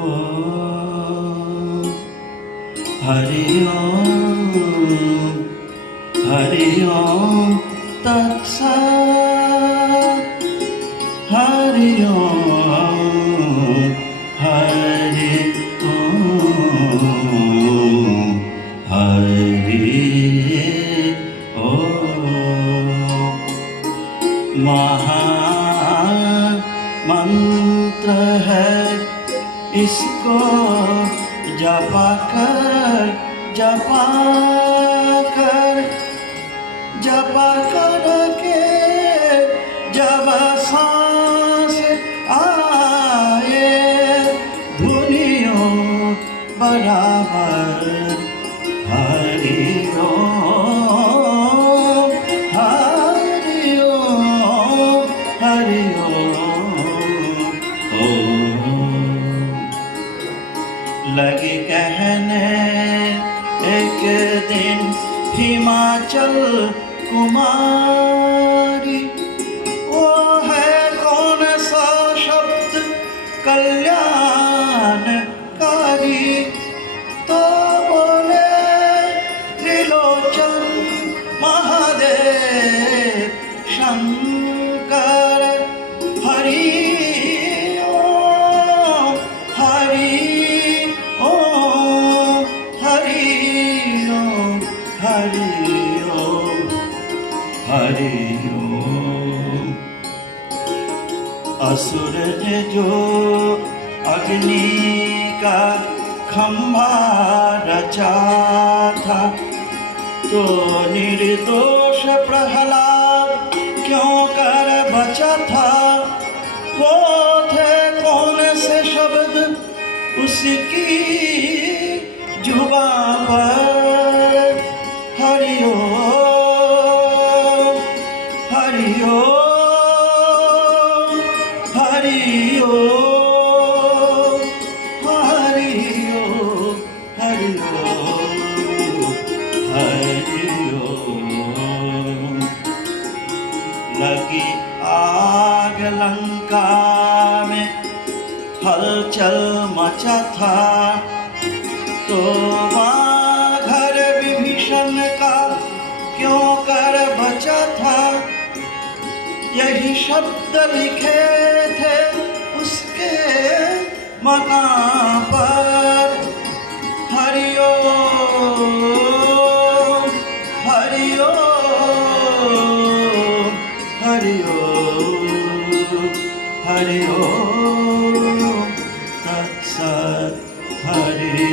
Om Hari Om Hari Om Tat Sat Hari Om Hari Om Hari Om महामंत्र है इसको जपा कर जपा के जब सांस आए धुनियों बराबर हरि ओम हरि ओम हरि ओम। लगी कहने एक दिन हिमाचल कुमारी वो है कौन सा शब्द कल्याणकारी तो बोले त्रिलोचन महादेव शंकर हरि ओम हरि ओम हरि ओम हरि ओम हरि ओम। असुर ने जो अग्नि का खंभा रचा था तो निर्दोष प्रहलाद क्यों कर बचा था। वो थे कौन से शब्द उसकी जुबां पर हरि ओम हरि ओम हरि ओम हरि ओम हरि ओम हरि ओम। लगी आग लंका में हलचल मचा था तो माँ घर विभीषण का क्यों कर बचा था। यही शब्द लिखे थे उसके मकान पर हरि ओम हरि ओम हरि ओम हरि ओम तत्सत् हरि